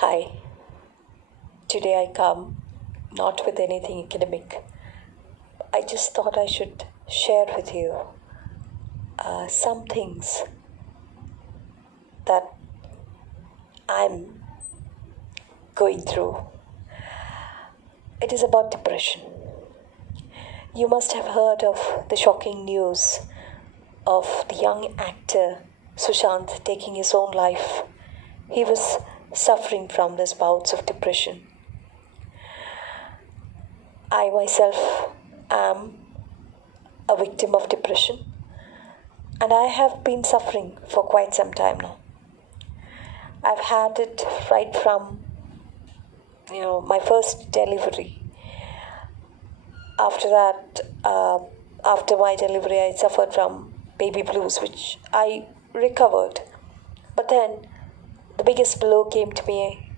Hi, today I come not with anything academic. I just thought I should share with you some things that I'm going through. It is about depression. You must have heard of the shocking news of the young actor Sushant taking his own life. He was suffering from these bouts of depression. I myself am a victim of depression, and I have been suffering for quite some time now. I've had it right from my first delivery. After that, after my delivery, I suffered from baby blues, which I recovered. But then the biggest blow came to me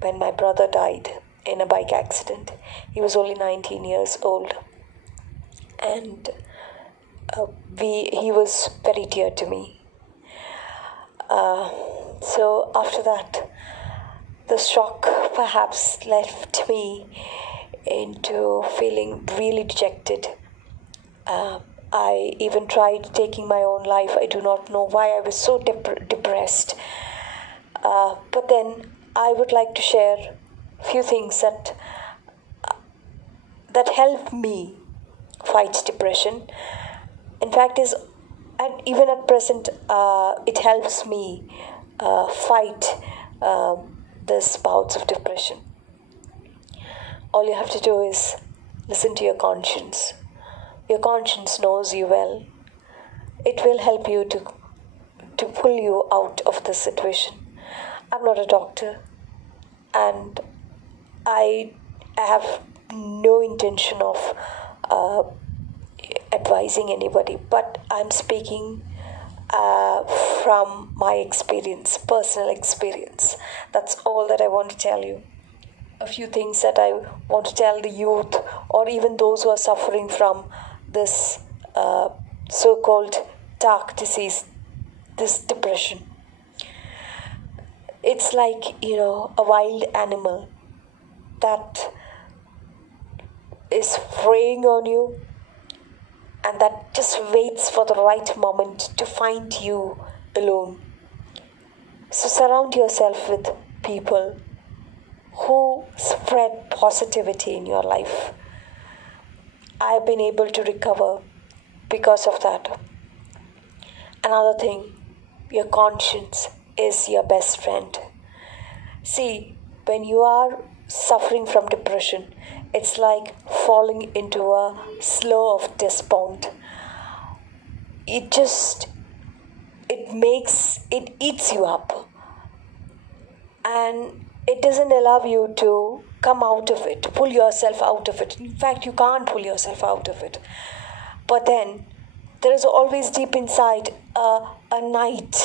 when my brother died in a bike accident. He was only 19 years old, and he was very dear to me. So after that, the shock perhaps left me into feeling really dejected. I even tried taking my own life. I do not know why I was so depressed. But then I would like to share a few things that help me fight depression. In fact, even at present, it helps me fight this bouts of depression. All you have to do is listen to your conscience. Your conscience knows you well. It will help you to pull you out of this situation. I'm not a doctor, and I have no intention of advising anybody, but I'm speaking from my experience, personal experience. That's all that I want to tell you. A few things that I want to tell the youth, or even those who are suffering from this so-called dark disease, this depression. It's like, a wild animal that is preying on you, and that just waits for the right moment to find you alone. So surround yourself with people who spread positivity in your life. I've been able to recover because of that. Another thing, your conscience is your best friend. See, when you are suffering from depression, it's like falling into a slough of despair. It eats you up, and it doesn't allow you to come out of it, pull yourself out of it. In fact, you can't pull yourself out of it. But then there is always deep inside a knight,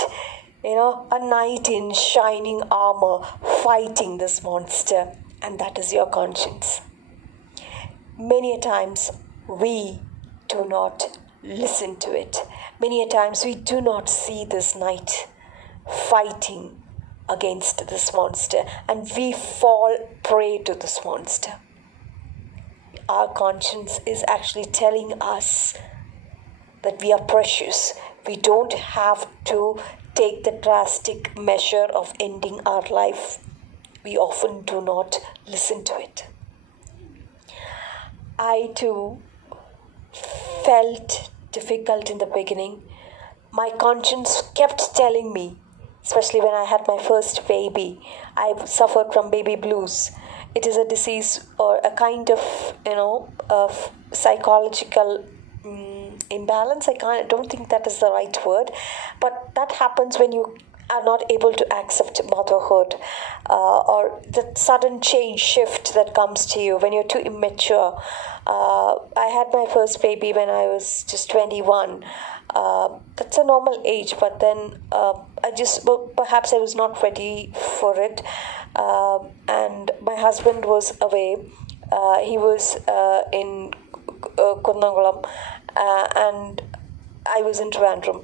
a knight in shining armor fighting this monster, and that is your conscience. Many a times we do not listen to it. Many a times we do not see this knight fighting against this monster, and we fall prey to this monster. Our conscience is actually telling us that we are precious. We don't have to take the drastic measure of ending our life. We often do not listen to it. I too felt difficult in the beginning. My conscience kept telling me, especially when I had my first baby, I suffered from baby blues. It is a disease or a kind of psychological imbalance. I don't think that is the right word, but that happens when you are not able to accept motherhood, or the sudden shift that comes to you when you're too immature. I had my first baby when I was just 21. That's a normal age, but then perhaps I was not ready for it, and my husband was away. He was in Kundangulam, and I was in Trivandrum.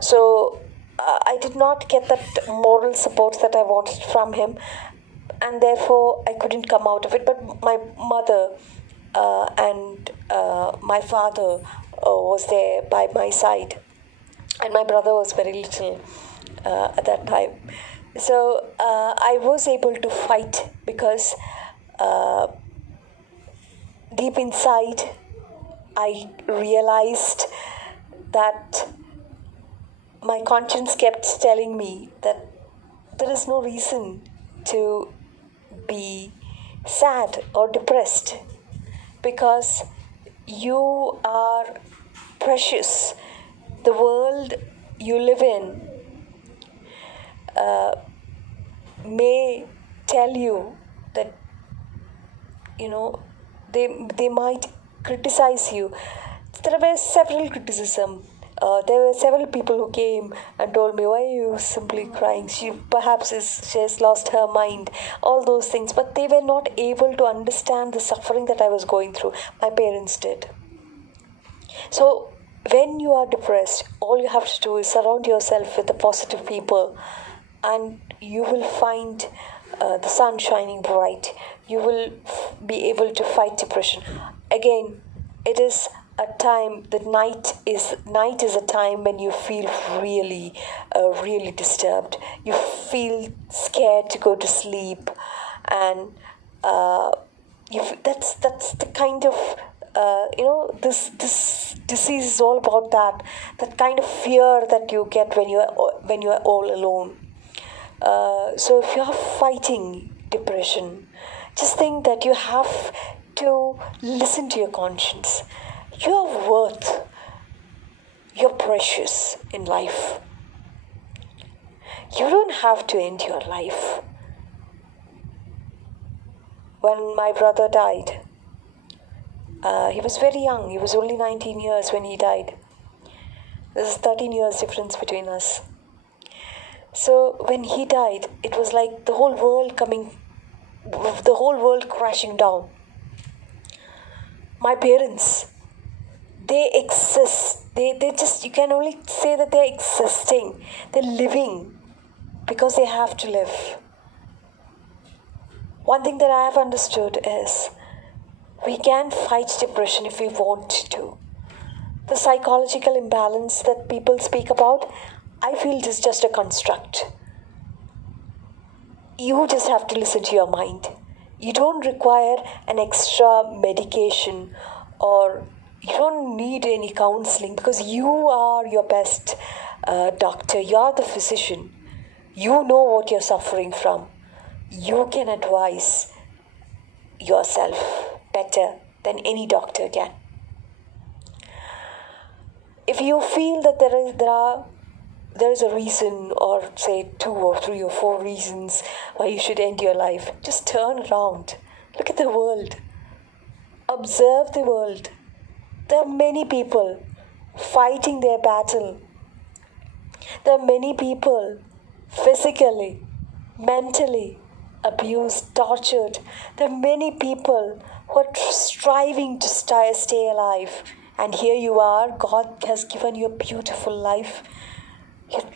So I did not get that moral support that I wanted from him, and therefore I couldn't come out of it. But my mother and my father was there by my side, and my brother was very little at that time. So I was able to fight because deep inside I realized that my conscience kept telling me that there is no reason to be sad or depressed because you are precious. The world you live in may tell you that, you know, they might criticize you. There were several criticism. There were several people who came and told me, "Why are you simply crying? She has lost her mind." All those things, but they were not able to understand the suffering that I was going through. My parents did. So when you are depressed, all you have to do is surround yourself with the positive people, and you will find the sun shining bright. You will be able to fight depression. Again, it is a time, the night is a time when you feel really disturbed. You feel scared to go to sleep, and that's the kind of this disease is all about that kind of fear that you get when you are all alone. So if you are fighting depression, just think that you have to listen to your conscience. You are worth. You're precious in life. You don't have to end your life. When my brother died, he was very young. He was only 19 years when he died. There's 13 years difference between us. So when he died, it was like the whole world crashing down. My parents, they exist. They just, you can only say that they're existing. They're living because they have to live. One thing that I have understood is we can fight depression if we want to. The psychological imbalance that people speak about, I feel it is just a construct. You just have to listen to your mind. You don't require an extra medication, or you don't need any counseling, because you are your best doctor. You are the physician. You know what you're suffering from. You can advise yourself better than any doctor can. If you feel that there is a reason, or say 2 or 3 or 4 reasons why you should end your life, just turn around. Look at the world. Observe the world. There are many people fighting their battle. There are many people physically, mentally abused, tortured. There are many people who are striving to stay alive. And here you are, God has given you a beautiful life. You're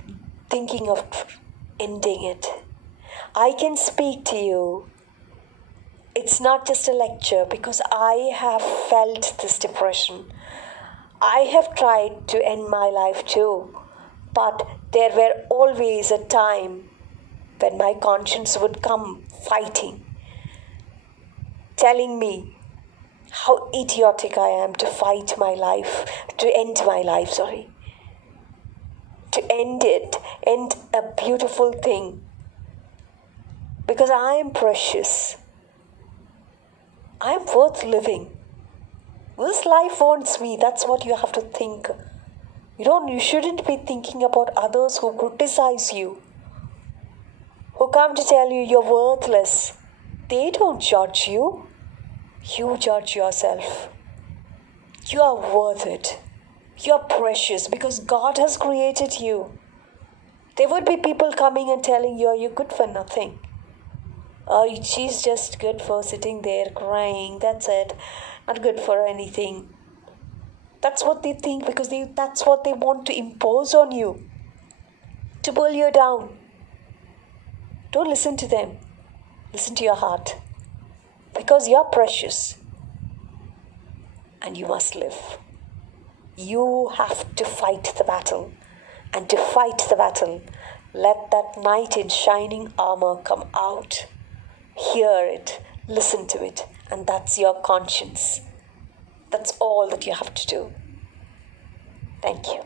thinking of ending it. I can speak to you. It's not just a lecture, because I have felt this depression. I have tried to end my life too, but there were always a time when my conscience would come fighting, telling me how idiotic I am to fight my life, to end my life, to end a beautiful thing, because I am precious. I am worth living. This life wants me. That's what you have to think. You shouldn't be thinking about others who criticize you, who come to tell you you're worthless. They don't judge you. You judge yourself. You are worth it. You're precious because God has created you. There would be people coming and telling you, you're good for nothing. She's just good for sitting there crying. That's it. Not good for anything. That's what they think, because that's what they want to impose on you. to pull you down. Don't listen to them. Listen to your heart. Because you're precious. And you must live. You have to fight the battle. And to fight the battle, let that knight in shining armor come out. Hear it. Listen to it. And that's your conscience. That's all that you have to do. Thank you.